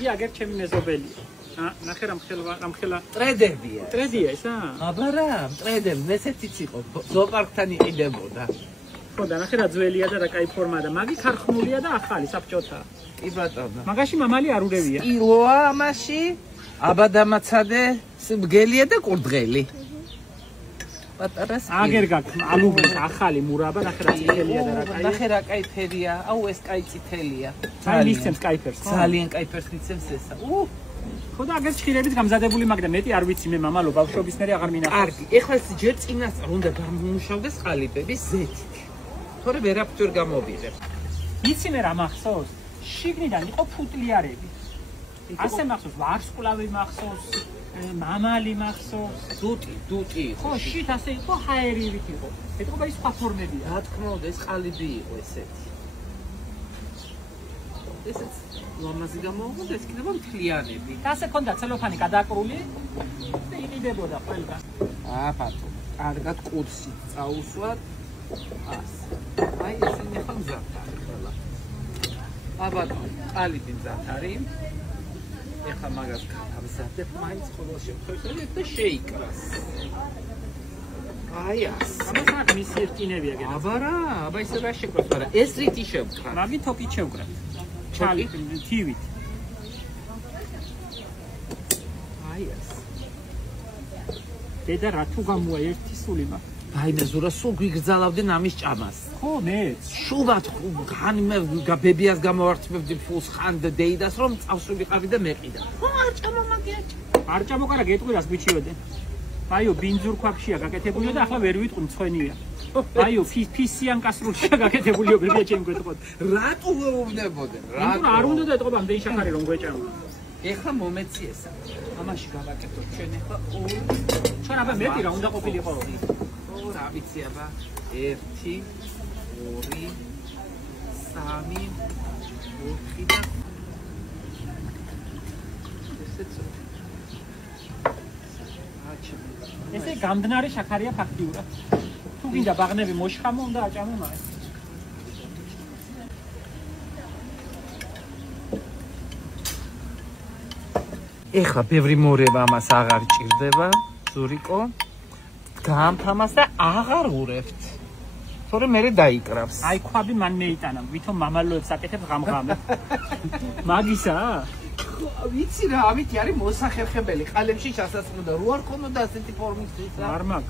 იგი აგერ ჩემი მეზობელია. ნახე რამხელა ტრედებია. ტრედია ესა? აბარა, ტრედები, ესეც იყო. ზოოპარკთან იყიდებოდა. ხო და ნახე რა ძველია და რა კაი ფორმაა და მაგი ქარხნულია და ახალი საბჭოთაა. კი ბატონო. მაგაში მამალი არ ურევია. კილოა ამაში, აბადამაცადე, მგელია და კურდღელი. პატარას აგერ გაქვს ალუბლის ახალი მურაბა, ნახე რა წითელია და რა კაი. ნახე რა კაი ფერია. აუ ეს კაი წითელია. ძალიან ისცემს კაი ფერს. ძალიან კაი ფერს მიცემს ესა. ხო და აგერ ჭხირებით გამზადებული მაგ და მეტი არ ვიცი მე მამალო ბავშვობისნერი აღარ მინახავს. კარგი, ეხლა ეს ჯერ წინასწარ უნდა გამომუშავდეს ყალიბები ზეთით. თორე ვერაფერ გამოვიღებ. იცი მე რა მახსოვს? შიგნიდან იყო ფუტლიარები. ასე მახსოვს, ვარსკვლავი მახსოვს, მამალი მახსოვს, დუტი. ხო, შით ასე იყო, ჰაერივით იყო. ეთქობა ის სხვა ფორმებია. რა თქმა უნდა, ეს ყალიბი იყო ესეთი. ესეც ლამაზი გამოვიდა, ეს კიდევ მთლიანები. და ასე ქონდა ცელოფანი გადაკრული და იყიდებოდა ყველგან. ბატონო, კარგად კურსით წაუსვათ. ასე. აი ესენი ახლა მზად არის ყველა. ბატონო, ყალიბი მზად არის. ეხლა მაგას გავზადებ, მაინც ყოველ შემთხვევაში და შეიკრას. აი ას. ამას მისი ერთინებია გედა. აბარა, აბა ისე რა შეკროს, მაგრამ ეს რითი შევკრა? მაგი თოკით შევკრა. ჩალი თივით. აი ას. დედა რა თუ გამოა ერთი სული მაგ. დაიმე ზურა სულ გიგზალავდნენ ამის ჭამას. ხო, მეც. შუბათ ხანიმე ბებიას გამოვარცხებდი ფულს ხანდ დეიდას რომ წავსულიყავი და მეყიდა. ხო, არ ჭამო მაგიაჭ. არ ჭამო კარა გეტყვირას ბიჭიოდე. აიო, ბინძურ ქვაკშია გაკეთებულია და ახლა ვერ ვიტყვი მცხვენია. აიო, ფისიან კასრულშია გაკეთებულიო ბებია ჩემ გვეტყოდ. რატო ვეუბნებოდნენ? რატო არ უნდა და ეთყობა მდეი შახარი რომ გვეჭამა. ეხლა მომეცი ესა. ამაში გავაკეთოთ ჩვენ ეხლა ორი. ჩვენ აბა მეტი რა უნდა ყოფილიყო. რა ვიცი აბა 1 2 3 4 და ესე გამდნარი შაქარია ფაქტიურად. თუ გინდა ბაღნები მოშხამო უნდა აჭამო მაინც. ეხლა ბევრი მორევა ამას აღარ ჭირდება, ზურიკო. გაამფამას და აღარ ურევთ. თორე მე დაიკრავს. აი ქვაბი მან მეიტანა, ვითომ მამალოებს აკეთებ ღამღამე. მაგისა? ვიცი რა, ამით არის მოსახერხებელი. ყალებში ჩასასწრდა, რო არ ქონოდა ასეთი ფორმის ისა. არ მაგ.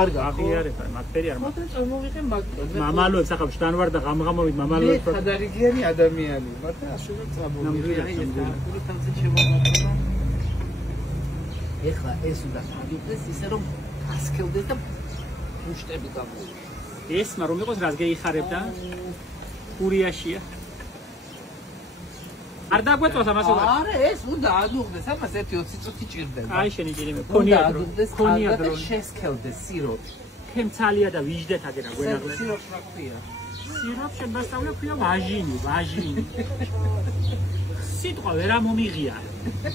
არ გაქვს. აღიარება, მაგფერი არ მაგ. მოდი წარმოვიღე მაგ. მამალოებს ახლა შტანვარ და ღამღამობით მამალოებს. მე ხადარიგიანი ადამიანი ვარ და ასე წამოვიღე. აი ეს და თავზე შემოვაყრა. ეხლა ეს უნდა ხადიდეს ისე რომ ასქელდეს და მუშტები გამოვიდა. ესმა რომ იყოს რას გეიხარებდა? ურიაშია. არ დაგვეწოს ამას უნდა. არა, ეს უნდა ადუღდეს, ამას 1-20 წუთი ჭირდება. აი შენი ჭირიმე. ქონია დრო. ქონია დრო. შესქელდეს სიროპი. თემცალია და ვიჟდეთ აგერა გვენაღლე. სიროპს რა ქვია? სიროპს შენ დასწავლე ქვია ვაჟინი. სიტყვა ვერ ამომიღია.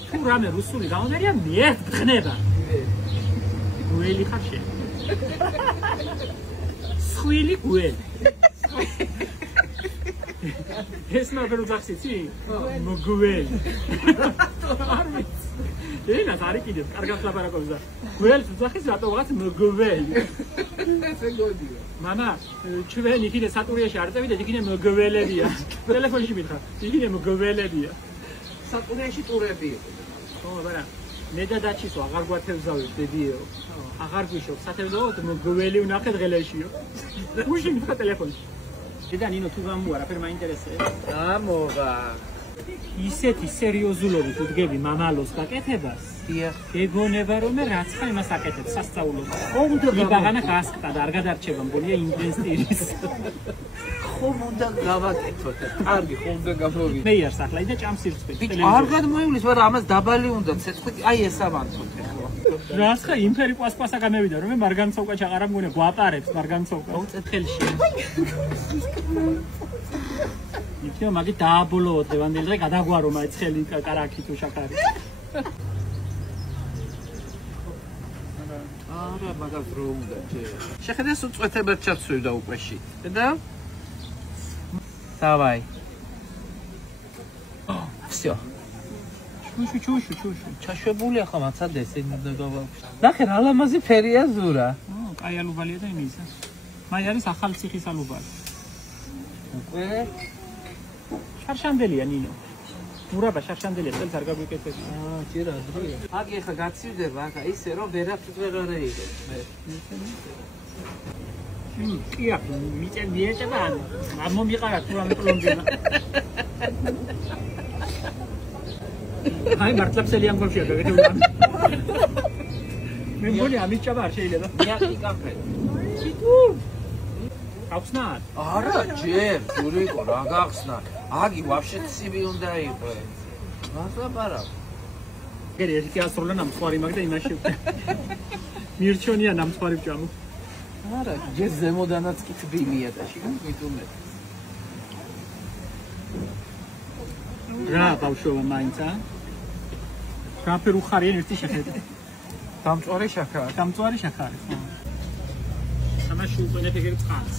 თუ რამე რუსული გამოდერია, მე გხნება. გველი ხარ შენ. სხვილი გველი. ეს მაგრო ძახსიცი? მგველი. არ ვიცი. ენას არ იყიდებ, კარგად ლაპარაკობს და გველს ძახის რატო ვიღაც მგველი. ესე გოდია. მამა, ჩვენ იქინე სატურიაში არ წევიდეთ, იქინე მგველებია. ტელეფონში მითხარ, იქინე მგველებია. სატურიაში ტურები იყო. ხო, მაგრამ მე და დაჩისო აღარ გვათევზავებ დედიეო. აღარ გვიშობ, სათევზაოდ მგველი ვნახე დღელეშიო. გუში მითხა ტელეფონში. დედა ნინო თუ გამოა, რაფერ მაინტერესებს? ამოვა. ისეთი სერიოზულობით უდგები მამალოს გაკეთებას. დიახ. ეგონება რომ მე რაც ხარ იმას აკეთებ სასწაულოდ. ხომ უნდა იბაღანა გასკდა და არ გადარჩება მგონია ინტენსტირის. ხომ უნდა გავაკეთოთ. კარგი, ხომ უნდა გამოვიდე. მე იარს ახლა და ჭამს სირცხვილს. არ გადმოივლის, მაგრამ ამას დაბალი უნდა ცეცხლი. აი ეს ამანთოთ ახლა. რას ხა იმფერი ყვასყვასა გამევიდა რომ მე მარგანცოვკა ჩაყარა მგონია გვაპარებს მარგანცოვკა. უწეთელში. იქნებ მაგი დააბოლოო დღევანდელი დღე გადაგვარო მაეცხელი კარაქი თუ შაქარი. არა, მაგას რო უნდა ჯერ. შეხედეს უწვეთებად ჩაცვირდა უყეში. და დავაი. Всё. ჩუშუ. ჩაშვებული ახლა მაცადე ესენი ნახე რა ლამაზი ფერია ზურა. აი ალუბალია და იმისა. მაი არის ახალი ციხის ალუბალი. უკვე შარშანდელია ნინო. მურაბა შარშანდელია, წელს არ გაგვიკეთებს. ჯერ ადრეა. აგი ახლა გაცივდება ახლა ისე რომ ვერაფრით ვეღარ ეიღებ მე. კი ახლა მიეჭება ან მომიყარა თუ რამე პლომბინა. აი მართლაფსელი ამბობშია გაგეთეულა. მე მგონი ამიჭება არ შეიძლება. მეაკი კაფე. გავხსნათ? არა, ჯერ, გურიკო, რა გახსნა? აგი ვაფშე ცივი უნდა იყოს. მაღლა გერი ერთი ასროლა ნამსხარი მაგ და იმაში მირჩონია ნამსხარი ვჭამო. არა, ჯერ ზემოდანაც კი თბილია და შიგნით მithumet. რა ბავშვობა მაინც ა? რაფერ უხარიან ერთი შეხედა. დამწვარი შაქარი. დამწვარი შაქარი. ამაში უყენებ ეგრე წყალს.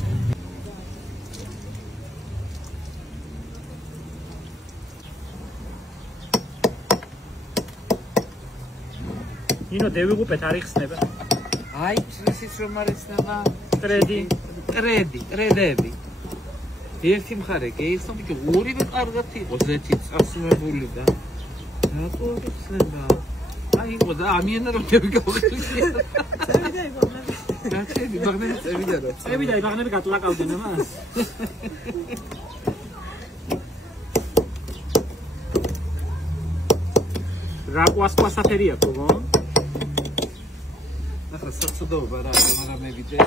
ნინო დევიღუპეთ არ იხსნება. აი, ისიც რომ არ იცნება. ტრედები. ერთი მხარე გეიხსნა ბიჭო, ორივე კარგად იყო, ზეთით წასულებული და რატო არ იხსნება? აი, იყო და ამიანა რომ გავიყავდი. გაცები, ბაღნები წევიდა რა. წევიდა, ბაღნები გატლაკავდნენ ამას. რა ყვასაფერი აქვს, გო? ახლა საწოდაობა რა, რომ არ მევიდე.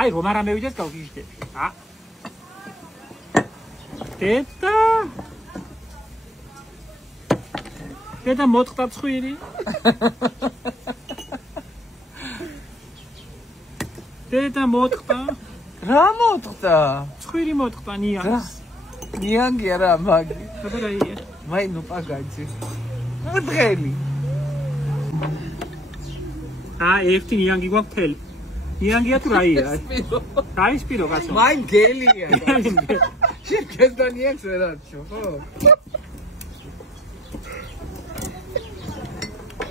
აი, რომ არ მევიდეს გავგიჟდები. დედა მოწყდა ცხვირი. დედა მოწყდა. რა მოწყდა? ცხვირი მოწყდა ნიანგს. ნიანგი არა მაგი. აბა მაი ნუ პაგაჯი. მუდღელი. ერთი ნიანგი გვაქვს თელი. ნიანგია თუ რაია? რაის პირო კაცო? მაი გელია. შეგეძდა ნიანგს ვერ არჩო, ხო?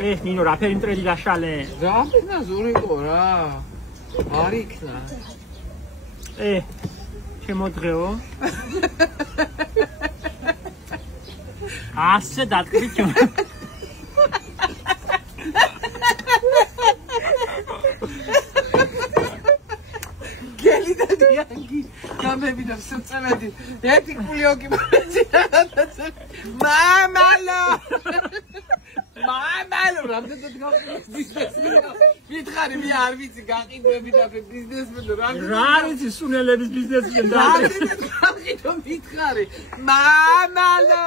ნინო რაფერი მტრედი დაშალე. რა ფენა ზურიკო რა. არ იქნა. შემოდღეო. ასე დატკბიჭო. გელი და ნიანგი გამევიდა საწევადი. ერთი კულიოკი მოეცი. მამალო. რამდენად გავყიდე? მითხარი, მე არ ვიცი გაყიდვები და ბიზნესმენი რა არის სუნელების ბიზნესმენი და რამდენად გავყიდო მითხარი? მამალო.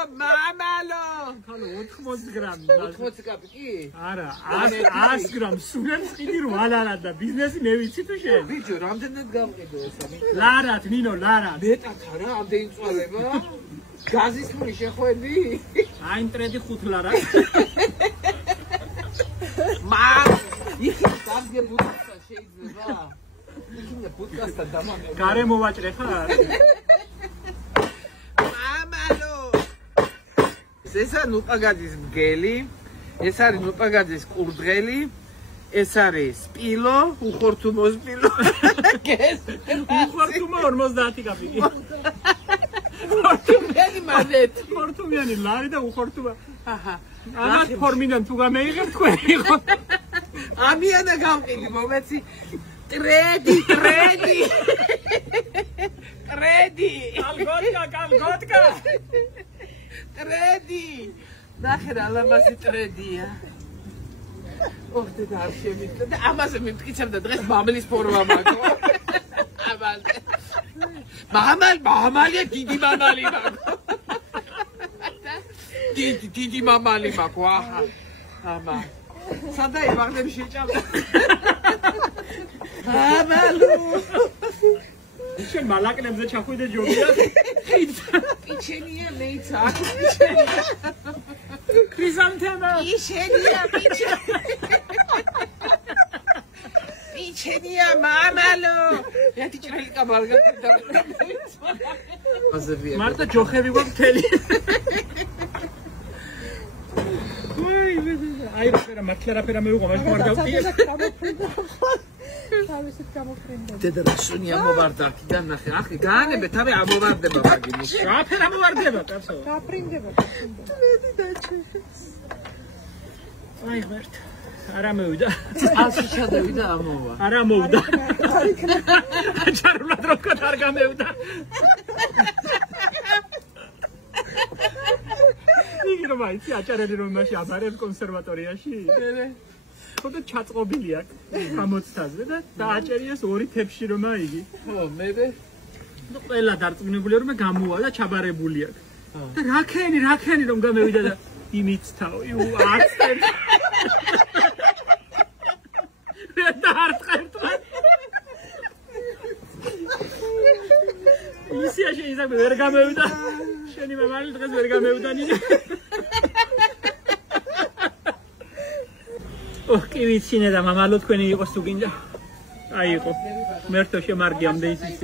ხალო 80 გრამი. 80 კაპი კი? არა, 100 გრამ სუნელის ყიდი რო ალარა და ბიზნესი მე ვიცი თუ შენ? ბიჭო, რამდენად გავყიდო ესა? ლარად, ნინო, ლარად. მეტათა რა, ამდენი წვალება? გაზის ფული შეხვედი? აი მტრედი 5 ლარა. იქ დამდგე ბუდკასთან შეიძლება? იქ ბუდკასთან დამამე. გარე მოვაჭრე ხარ? მამალო. ეს არის ნუპაგაძის მგელი, ეს არის ნუპაგაძის კურდღელი, ეს არის სპილო, უხორთუმო სპილო. უხორთუმო 50 კაპიკი. ხორთუმიანი მანეთი. ხორთუმიანი ლარი და უხორთუმა. ამათ ფორმიდან თუ გამეიღებ თქვენ იყო. ამიანა გავყიდი მომეცი. ტრედი. კალგოტკა. ტრედი. ნახე რა ლამაზი ტრედია. ოხტე და არ შემიძლია და ამაზე მიმტკიცებდა დღეს მამლის ფორმა მაგო. ამაზე. მამალია დიდი მამალი მაგო. დიდი მამალი მაგო აჰა. ამა. სადაი ვაღნები შეჭამდა. მამალო. შენ მალაკნებზე ჩახვიდე ჯობია. პიჩენია მეიცა. ქრიზანთემა. პიჩენია მამალო. ერთი ჭრელი კაბარგა და მარტო ჯოხები გვაქვს თელი. აი რა მართლა რაფერა მეუღო მაშინ არ გავწიე. თავისით გამოფრინდა. დედა რა შენია მოვარდა კიდან ნახე. ახი გაანებე თავი ამოვარდება მაგინი. რაფერა მოვარდება კაცო. გაფრინდება. მედი დაჩვი. აი ღერთ. არა მოვიდა. წალში ჩადევიდა ამოვა. არა მოვიდა. ჩარულად რო ვქოთ არ გამევიდა. იგი რომ აიცი აჭარელი რომ მაშინ აბარებს კონსერვატორიაში. ხოდა ჩაწყობილი აქ 60-ზე და დააჭერიეს ორი თებში რომ აიგი. ხო, მე ნუ ყველა დარწმუნებულია რომ გამოვა და ჩაბარებული აქ. და რაქენი რომ გამევიდა და იმიცთავ. იუ არწერ. და არწერტა. ისია შეიძლება ვერ გამევიდა. შენი მამალი დღეს ვერ გამევიდა ნინო. კი ვიცინე და მამალო თქვენი იყოს თუ გინდა. აი იყო. მერთო შემარგიამდე ისიც.